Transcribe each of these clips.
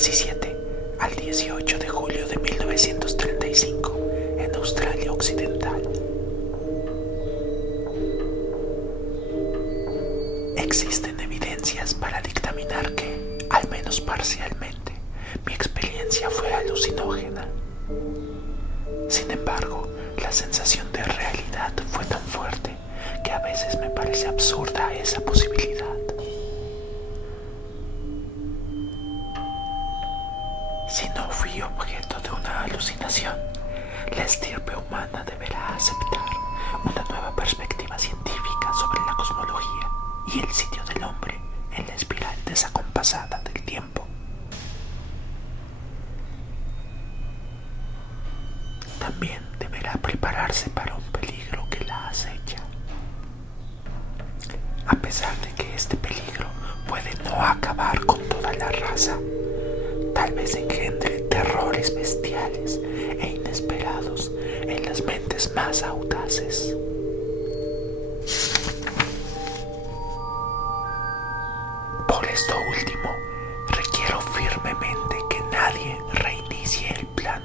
17 al 18 de julio de 1935 en Australia Occidental. Existen evidencias para dictaminar que, al menos parcialmente, mi experiencia fue alucinógena. Sin embargo, la sensación de realidad fue tan fuerte que a veces me parece absurda esa posibilidad. Si no fui objeto de una alucinación, la estirpe humana deberá aceptar una nueva perspectiva científica sobre la cosmología y el sitio del hombre en la espiral desacompasada del tiempo. También deberá prepararse para un peligro que la acecha. A pesar de que este peligro puede no acabar con toda la raza, tal vez engendre terrores bestiales e inesperados en las mentes más audaces. Por esto último, requiero firmemente que nadie reinicie el plan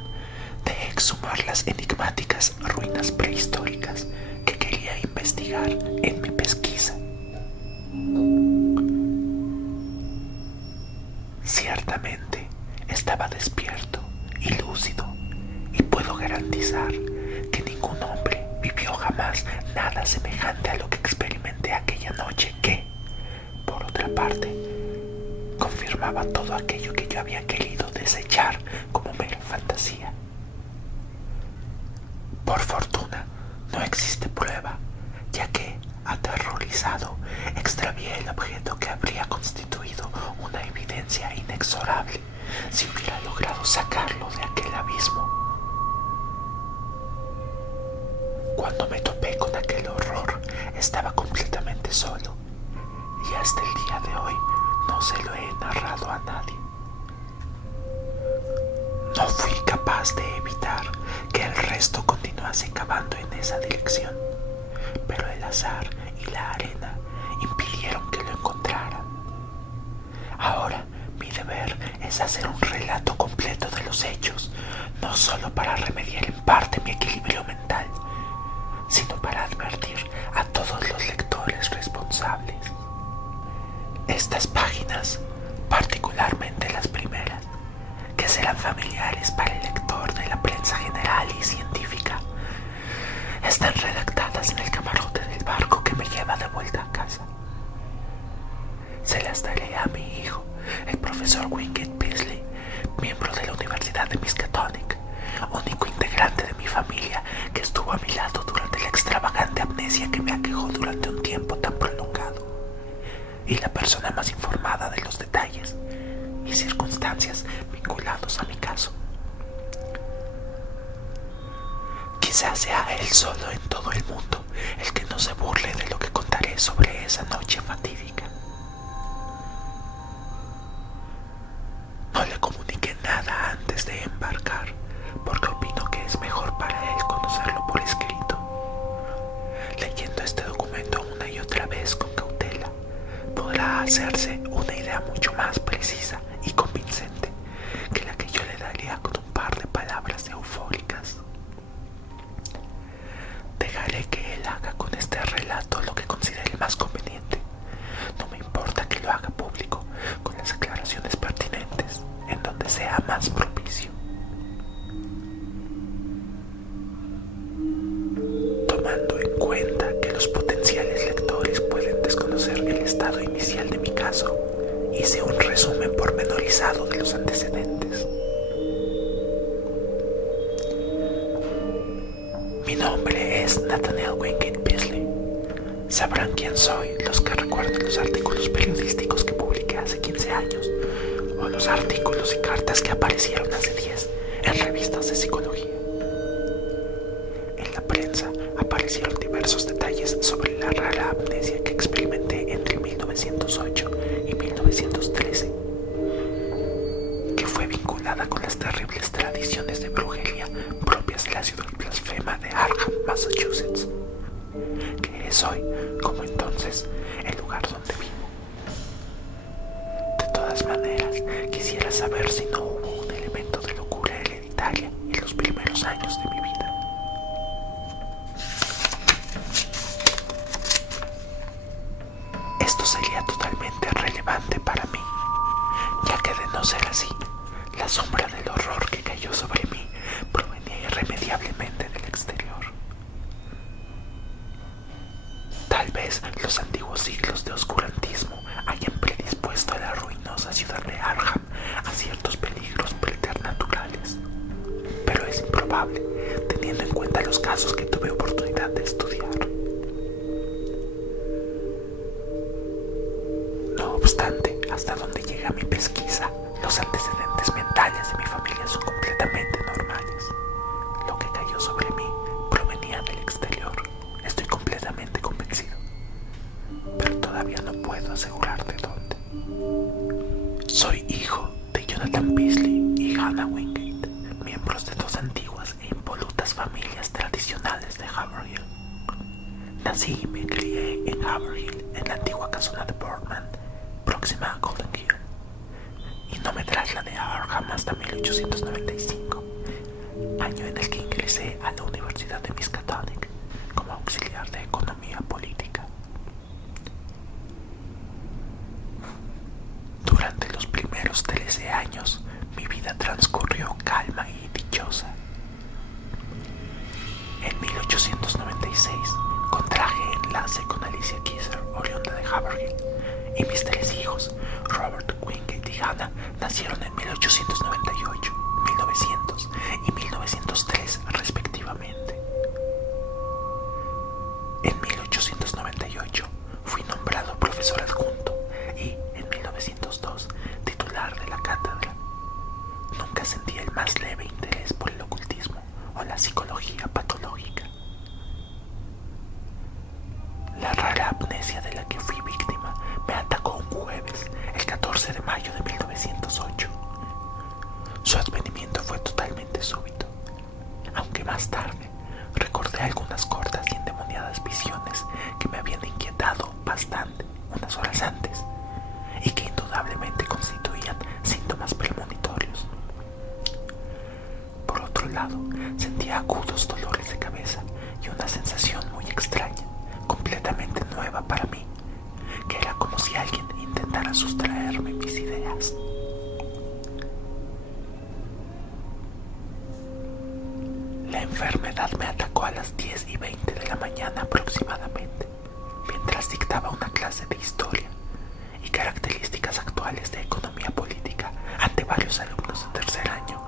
de exhumar las enigmáticas ruinas prehistóricas que quería investigar en mi pesquisa. Ciertamente estaba despierto y lúcido, y puedo garantizar que ningún hombre vivió jamás nada semejante a lo que experimenté aquella noche que, por otra parte, confirmaba todo aquello que yo había querido desechar como mera fantasía. Por fortuna, no existe prueba, ya que, aterrorizado, extravié el objeto que habría constituido una evidencia inexorable si hubiera logrado sacarlo de aquel abismo. Cuando me topé con aquel horror, estaba completamente solo, y hasta el día de hoy no se lo he narrado a nadie. No fui capaz de evitar que el resto continuase cavando en esa dirección, pero el azar y la arena impidieron que lo encontraran. Ahora mi deber es hacer un relato completo de los hechos, no solo para remediar en parte mi equilibrio mental, sino para advertir a todos los lectores responsables. Estas páginas, particularmente las primeras, que serán familiares para el lector de la prensa general y científica, están redactadas en el camarote del barco que me lleva de vuelta a casa. Se las daré a mi hijo, el profesor Wingate Beasley, miembro de la Universidad de Miskatonic, único integrante de mi familia que estuvo a mi lado durante la extravagante amnesia que me aquejó durante un tiempo tan prolongado, y la persona más informada de los detalles y circunstancias vinculados a mi caso. Quizás sea él solo en todo el mundo el que no se burle de lo que contaré sobre esa noche fatídica. No le comuniqué nada antes de embarcar, porque opino que es mejor para él conocerlo por escrito. Leyendo este documento una y otra vez con cautela, podrá hacerse una idea mucho más precisa y convincente que la que yo le daría con un par de palabras eufóricas. Dejaré que él haga con este relato lo que considere más conveniente. No me importa que lo haga público, con las aclaraciones pertinentes, en donde sea más propicio. Tomando en cuenta que los potenciales lectores pueden desconocer el estado inicial de mi caso, hice un resumen pormenorizado de los antecedentes. Mi nombre es Nathaniel Wingate Beasley. Sabrán quién soy los que recuerden los artículos periodísticos que publiqué hace 15 años, o los artículos y cartas que aparecieron hace 10 en revistas de psicología. En la prensa aparecieron diversos detalles sobre la rara amnesia que experimenté entre 1908 y 1913, que fue vinculada con las terribles tradiciones de brujería propias de la ciudad blasfema de Arkham, Massachusetts, que es hoy, como entonces, el lugar donde vivo. De todas maneras, quisiera saber si no hubo un elemento de locura hereditaria en los primeros años de mi vida. Esto sería totalmente relevante para mí, ya que de no ser así, la sombra del horror que cayó sobre mí provenía irremediablemente del exterior. Tal vez los antiguos siglos de oscurantismo hayan predispuesto a la ruinosa ciudad de Arkham a ciertos peligros preternaturales, pero es improbable, teniendo en cuenta los casos que tuve oportunidad de estudiar. No obstante, hasta donde llega mi pesquisa, los antecedentes mentales de mi familia son completamente normales. Lo que cayó sobre mí provenía del exterior. Estoy completamente convencido, pero todavía no puedo asegurar de dónde. Soy hijo de Jonathan Beasley y Hannah Wingate, miembros de dos antiguas e impolutas familias tradicionales de Haverhill. Nací y me crié en Haverhill, en la antigua casona de Boardman, próxima a Golden Hill, y no me trasladé a Arkham hasta 1895, año en el que ingresé a la Universidad de Miskatonic como auxiliar de economía política. Durante los primeros 13 años, mi vida transcurrió calma y dichosa. En 1896 contraje enlace con Alicia Keyser, oriunda de Haverhill, y mis 3 hijos, Robert, Wingate y Hannah, nacieron en 1898, 1900 y 1903 respectivamente. En 1898 fui nombrado profesor adjunto y en 1902 titular de la cátedra. Nunca sentí el más leve interés por el ocultismo o la psicología patológica. La rara amnesia de la que fui víctima me atacó un jueves, el 14 de mayo de 1908. Su advenimiento fue totalmente súbito, aunque más tarde recordé algunas cortas y endemoniadas visiones que me habían inquietado bastante unas horas antes y que indudablemente constituían síntomas premonitorios. Por otro lado, sentía agudos dolores de cabeza y una sensación muy extraña, completamente nueva para mí, que era como si alguien intentara sustraerme mis ideas. La enfermedad me atacó a las 10:20 de la mañana aproximadamente, mientras dictaba una clase de historia y características actuales de economía política ante varios alumnos de tercer año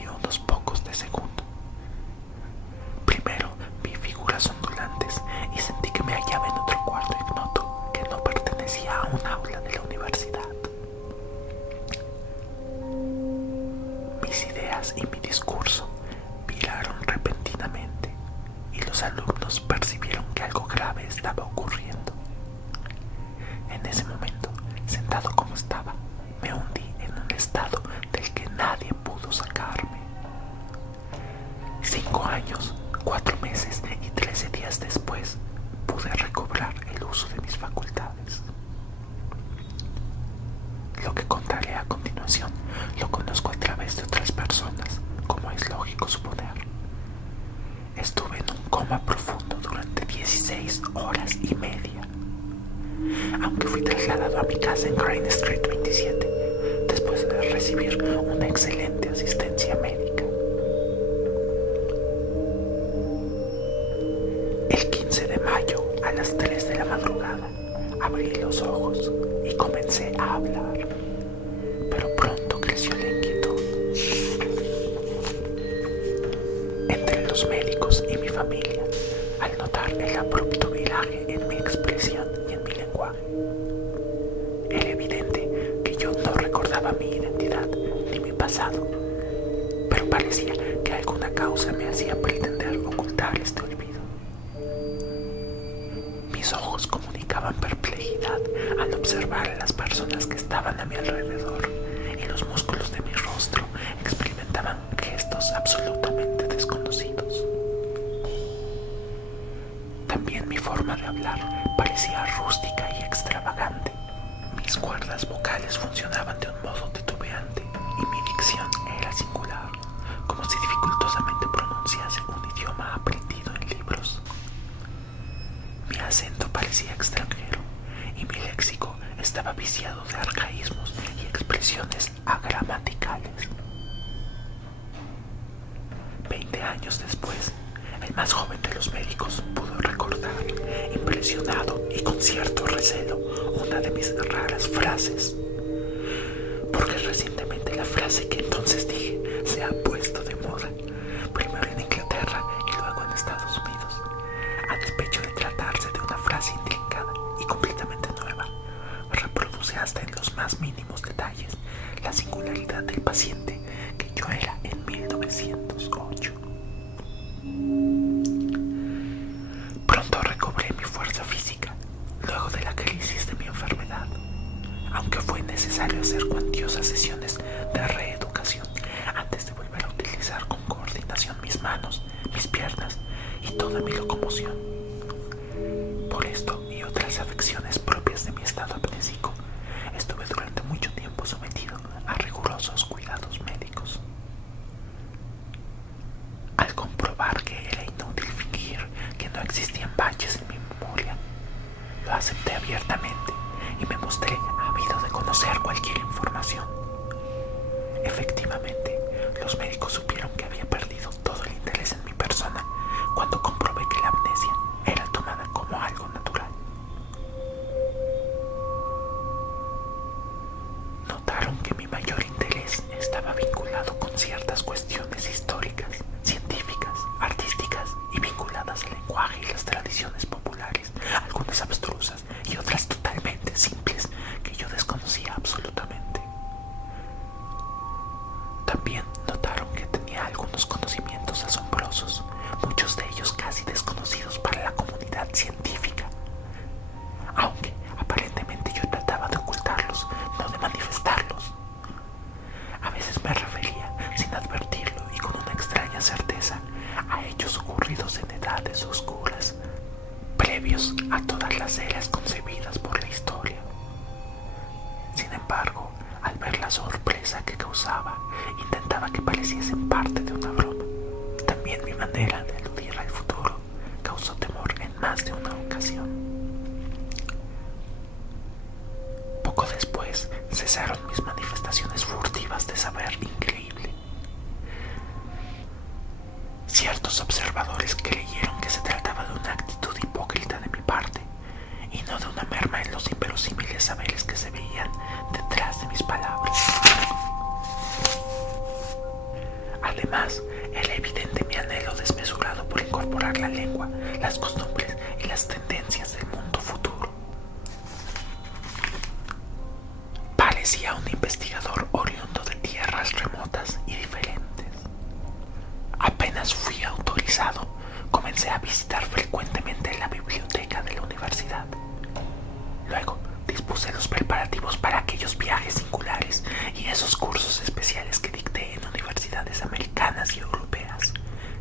y unos pocos de segundo. Primero vi figuras ondulantes y sentí que me hallaba en otro cuarto ignoto que no pertenecía a un aula de la universidad. Mis ideas y mi discurso viraron repentinamente y los alumnos percibieron que algo grave estaba ocurriendo. En ese momento, sentado como estaba, me hundí en un estado del que nadie pudo sacarme. 5 años, 4 meses y 13 días después, pude recobrar el uso de mis facultades. Lo que contaré a continuación lo conozco a través de otras personas, como es lógico suponer. Estuve en un coma profundo durante 16 horas y media. Aunque fui trasladado a mi casa en Crane Street 27, después de recibir una excelente asistencia médica. El 15 de mayo, a las 3 de la madrugada, abrí los ojos y comencé a hablar, pero pronto creció la inquietud. Entre los médicos y mi familia, al notar el abrupto viraje en mi expresión y en mi lenguaje, era evidente que yo no recordaba mi identidad ni mi pasado, pero parecía que alguna causa me hacía pretender ocultar este olvido. Mis ojos comunicaban perplejidad al observar a las personas que estaban a mi alrededor, y los músculos de mi rostro experimentaban gestos absolutamente desconocidos. También mi forma de hablar parecía rústica y extravagante. Mis cuerdas vocales funcionaban de viciado de arcaísmos y expresiones agramaticales. 20 años después, el más joven de los médicos pudo recordar, impresionado y con cierto recelo, una de mis raras frases. Porque recientemente la frase que entonces dije se ha puesto de moda, primero en Inglaterra y luego en Estados Unidos. A despecho de tratarse de una frase intrincada y completamente nueva, reproduce hasta en los más mínimos detalles la singularidad del paciente que yo era en 1908. Pronto recobré mi fuerza física, luego de la crisis de mi enfermedad, aunque fue necesario hacer cuantiosas sesiones de reeducación antes de volver a utilizar con coordinación mis manos, mis piernas y toda mi locomoción. Por esto y otras afecciones propias de mi estado amnésico, estuve durante mucho tiempo sometido a rigurosos cuidados médicos. Al comprobar que era inútil fingir que no existían baches en mi memoria, lo acepté abiertamente y me mostré ávido de conocer cualquier información. Efectivamente, los médicos supieron que había perdido todo el interés en mi persona cuando comprobé que la amnesia era tomada como algo natural. Notaron que mi mayor interés estaba vinculado con ciertas cuestiones históricas, científicas, artísticas y vinculadas al lenguaje y las tradiciones populares, algunas abstrusas y otras totalmente simples que yo desconocía absolutamente. También notaron que tenía algunos conocimientos asombrosos, muchos de ellos casi desconocidos para la comunidad científica, aunque aparentemente yo trataba de ocultarlos, no de manifestarlos. A veces me refería, sin advertirlo y con una extraña certeza, a hechos ocurridos en edades oscuras, previos a todas las eras concebidas por la historia. Sin embargo, al ver la sorpresa que causaba, intentaba que pareciesen parte de una broma. También mi manera de aludir al futuro causó temor en más de una ocasión. Poco después cesaron mis manifestaciones furtivas de saber increíble. Ciertos observadores creyeron que se trataba de una actitud hipócrita de mi parte y no de una merma en los inverosímiles saberes que se veían detrás de mis palabras. Además, era evidente mi anhelo desmesurado por incorporar la lengua, las costumbres y las tendencias del mundo futuro. Parecía un investigador oriundo de tierras remotas y diferentes. Apenas fui autorizado, comencé a visitar frecuentemente la biblioteca de la universidad. Luego dispuse los preparativos para aquellos viajes singulares y esos cursos especiales que dicté en universidades americanas y europeas,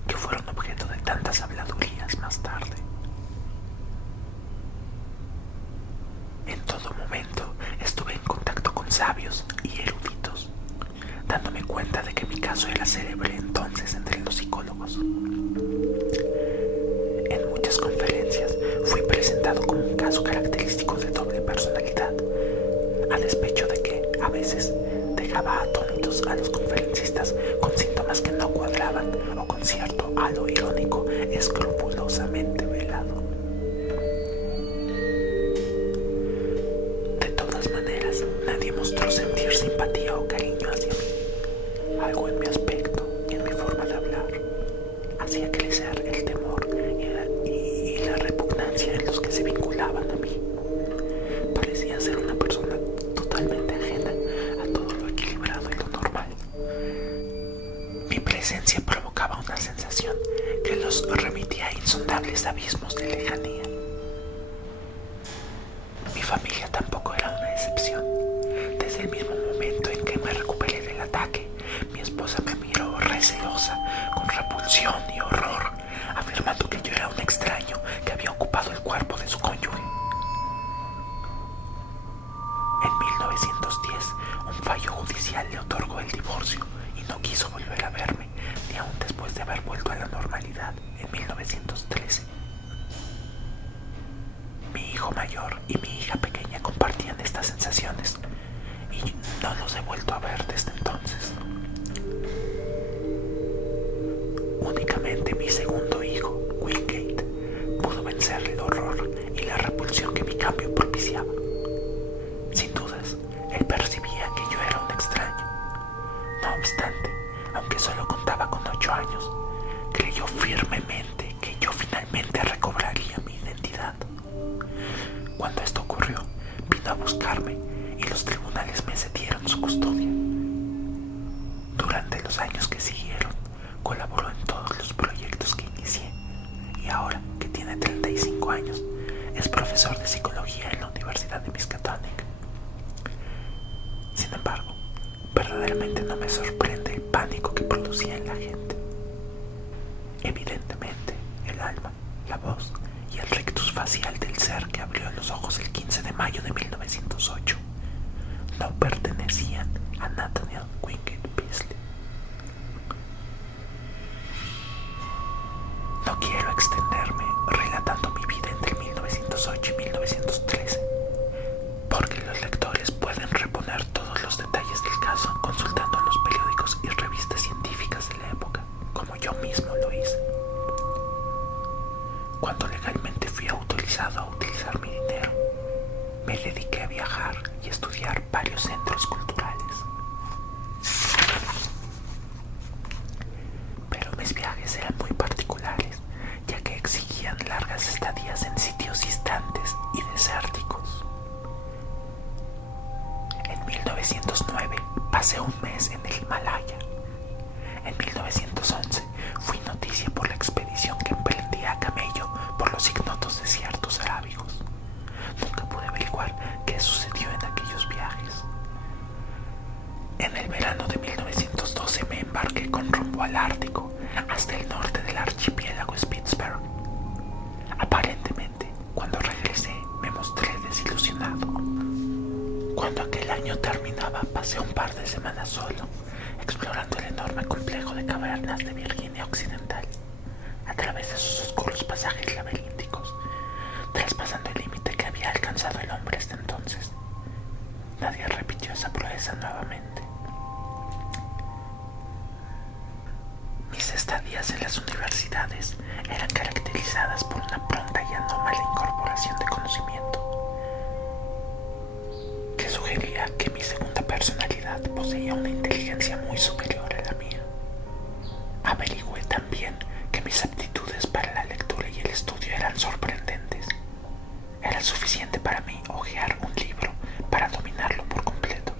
que fueron objeto de tantas habladurías más tarde. En todo momento estuve en contacto con sabios y eruditos, dándome cuenta de que mi caso era célebre entonces entre los psicólogos. En muchas conferencias fui presentado como un caso característico de doble personalidad, a despecho de que, a veces, dejaba atónitos a los conferencistas con síntomas que no cuadraban o con cierto halo irónico escrupulosamente velado. De todas maneras, nadie mostró sentir simpatía o cariño hacia mí. Algo en mi aspecto y en mi forma de hablar hacía crecer el temor y la repugnancia en los que se vinculaban a mí. Parecía ser una persona totalmente ajena a todo lo equilibrado y lo normal. Mi presencia provocaba una sensación que los remitía a insondables abismos de lejanía. Mi familia tampoco era una excepción. Desde el mismo momento en que me recuperé del ataque, mi esposa me miró recelosa, con repulsión y horror, afirmando que yo era un extraño que había ocupado el cuerpo de su cónyuge. En 1910, un fallo judicial le otorgó el divorcio y no quiso volver a verme, ni aun después de haber vuelto a la normalidad en 1913. Mi hijo mayor y mi hija pequeña compartían estas sensaciones, buscarme y los tribunales me cedieron su custodia. Durante los años que siguieron, colaboró en todos los proyectos que inicié y ahora que tiene 35 años, es profesor de psicología en la Universidad de Miskatonic. Sin embargo, verdaderamente no me sorprende el pánico que producía en la gente. Evidentemente, el alma, la voz y el rictus facial del ser que abrió los ojos el 15 de mayo de 1908 no pertenecían a Nathaniel Wingate Beasley. No quiero extenderme relatando mi vida entre 1908 y 1913, porque los lectores pueden reponer todos los detalles del caso consultando los periódicos y revistas científicas de la época, como yo mismo lo hice. Cuando legalmente fui autorizado a utilizar mi dinero, me dediqué a viajar y estudiar varios centros culturales. Pero mis viajes eran muy particulares, ya que exigían largas estadías en sitios distantes y desérticos. En 1909 pasé un mes en el Himalaya. En 1911 fui noticia por la expedición que emprendí a camello por los ignotos desiertos arábigos. Nunca pude averiguar qué sucedió en aquellos viajes. En el verano de 1912 me embarqué con rumbo al Ártico, hasta el norte del archipiélago Spitzberg. Aparentemente, cuando regresé, me mostré desilusionado. Cuando aquel año terminaba, pasé un par de semanas solo, explorando el enorme complejo de cavernas de Virginia Occidental, a través de sus oscuros pasajes laberínticos, traspasando el límite que había alcanzado el hombre hasta entonces. Nadie repitió esa proeza nuevamente. Mis estadías en las universidades eran caracterizadas por una pronta y anómala incorporación de conocimiento, que sugería que mi segunda personalidad poseía una inteligencia muy superior a la mía. Averigüé también que mis aptitudes para la lectura y el estudio eran sorprendentes. Era suficiente para mí hojear un libro para dominarlo por completo.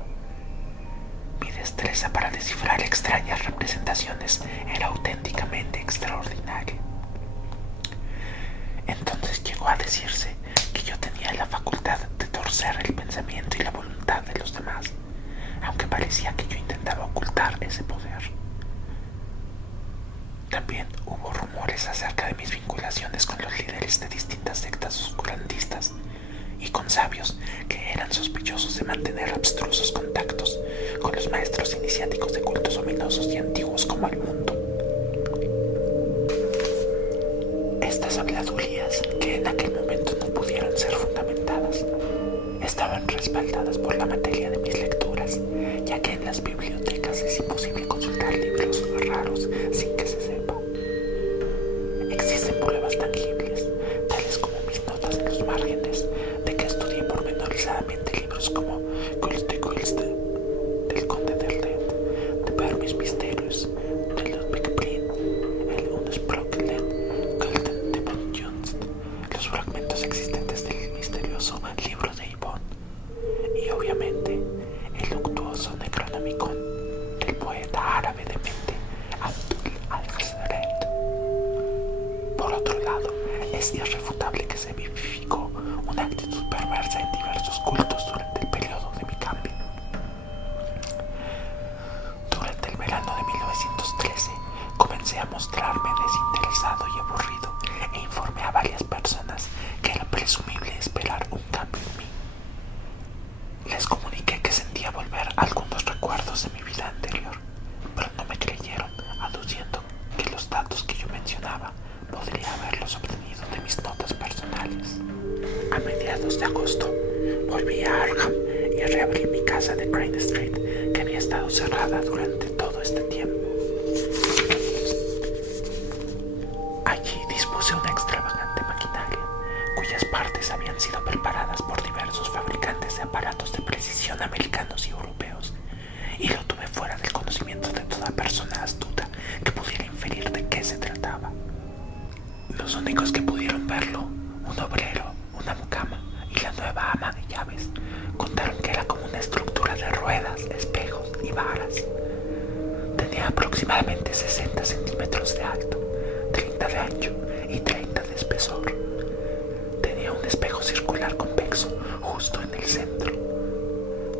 Mi destreza para descifrar extrañas representaciones era auténticamente extraordinaria. Entonces llegó a decirse que yo tenía la facultad de torcer el pensamiento y la voluntad de los demás, aunque parecía que yo intentaba ocultar ese poder. También hubo rumores acerca de mis vinculaciones con los líderes de distintas sectas oscurantistas y con sabios que eran sospechosos de mantener abstrusos contactos con los maestros iniciáticos de cultos ominosos y antiguos como el mundo. Estas habladurías, que en aquel momento no pudieron ser fundamentadas, estaban respaldadas por la materia de mis lecturas, ya que en las bibliotecas es imposible consultar libros raros sin que se sepa. Existen pruebas tangibles, tales como mis notas en los márgenes, de que estudié pormenorizadamente libros como Kulst de Kulst, del Conde de Led, de Permis Mysterius, de Ludwig Blin, el Unsproklen, Kulten de von Junst, los fragmentos existentes del misterioso libro de Yvonne, y obviamente el luctuoso Necronomicon del poeta árabe de mente Abdul al-Jazeret. Por otro lado, es irrefutable que se vivificó una actitud perversa en diversos cultos durante el periodo de mi cambio. Durante el verano de 1913 comencé a mostrarme desinteresado y aburrido e informé a varias personas que era presumible esperar un cambio en mí. Les comuniqué que sentía volver algunos recuerdos de mi vida anterior, pero no me creyeron, aduciendo que los datos que yo mencionaba podría haberlos obtenido de mis notas personales. A mediados de agosto volví a Arkham y reabrí mi casa de Crane Street, que había estado cerrada durante todo este tiempo. Allí dispuse una extravagante maquinaria, cuyas partes habían sido preparadas por diversos fabricantes de aparatos de precisión americanos y europeos, y lo tuve fuera del conocimiento de toda persona astuta que pudiera inferir de qué se trataba. Los únicos que pudieron verlo, un obrero, una mucama y la nueva ama de llaves, llaves. Contaron que era como una estructura de ruedas, espejos y varas. Tenía aproximadamente 60 centímetros de alto, 30 de ancho y 30 de espesor. Tenía un espejo circular convexo justo en el centro.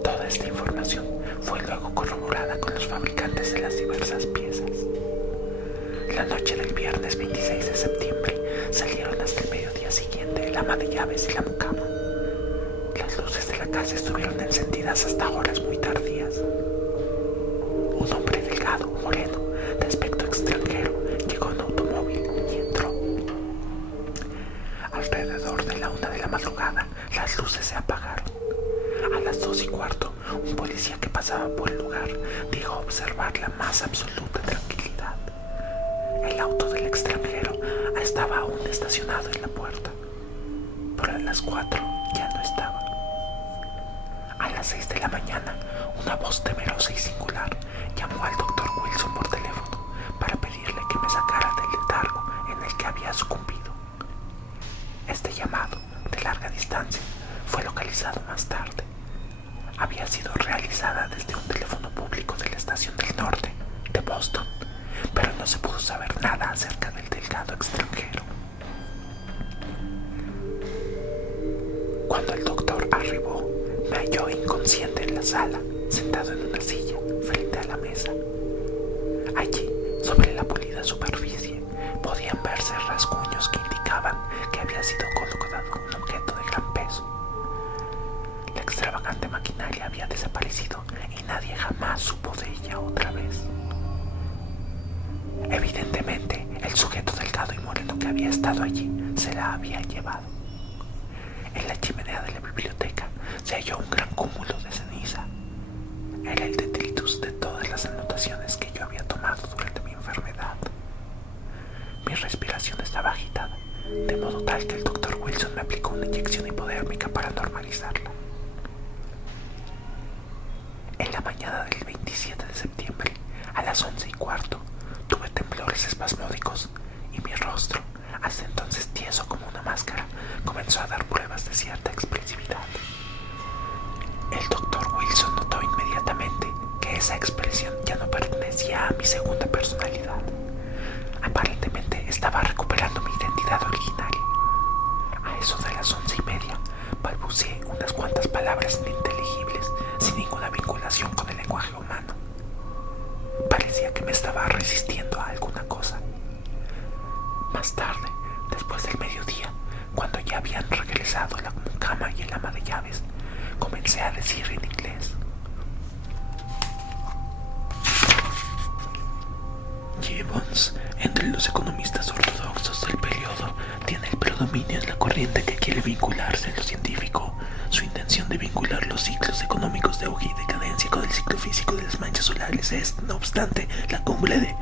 Toda esta información fue luego corroborada con los fabricantes de las diversas piezas. La noche del viernes 26 de septiembre salieron hasta el mediodía siguiente el ama de llaves y la mucama. Las luces de la casa estuvieron encendidas hasta horas muy tardías. Un hombre delgado, moreno, de aspecto extranjero, llegó en automóvil y entró. Alrededor de la 1 de la madrugada, las luces se apagaron. A las 2:15, un policía que pasaba por el lugar dijo observar la más absoluta tranquilidad. El auto del extranjero estaba aún estacionado en la puerta, pero a las 4 ya no estaba. A las 6 de la mañana, una voz temerosa y singular llamó al doctor Wilson por teléfono para pedirle que me sacara del letargo en el que había sucumbido. Este llamado, de larga distancia, fue localizado más tarde. Había sido realizada desde un teléfono público de la estación del norte de Boston, pero no se pudo saber nada acerca del delgado extranjero. Cuando el doctor arribó, me halló inconsciente en la sala, sentado en una silla frente a la mesa. Allí, sobre la pulida superficie, podían verse rasguños que indicaban que había sido colocado un objeto de gran peso. La extravagante maquinaria había desaparecido y nadie jamás supo de ella otra vez. Evidentemente, el sujeto delgado y moreno que había estado allí se la había llevado. En la chimenea de la biblioteca se halló un gran cúmulo de ceniza. Era el detritus de todas las anotaciones que yo había tomado durante mi enfermedad. Mi respiración estaba agitada, de modo tal que el doctor Wilson me aplicó una inyección hipodérmica para normalizarla. En la mañana del 27 de septiembre, a las 11:15, tuve temblores espasmódicos y mi rostro, hasta entonces tieso como una máscara, comenzó a dar pruebas de cierta expresividad. El doctor Wilson notó inmediatamente que esa expresión ya no pertenecía a mi segunda personalidad. Aparentemente estaba recuperando mi identidad originaria. A eso de las 11:30, balbuceé unas cuantas palabras ininteligibles sin ninguna vinculación con el lenguaje humano. Parecía que me estaba resistiendo a alguna cosa. Más tarde, después del mediodía, cuando ya habían regresado la mucama y el ama de llaves, comencé a decir en inglés: Gibbons, entre los economistas ortodoxos del periodo, tiene el predominio en la corriente que quiere vincularse a lo científico. Su intención de vincular los ciclos económicos de auge y decadencia con el ciclo físico de las manchas solares es, no obstante, la cumbre de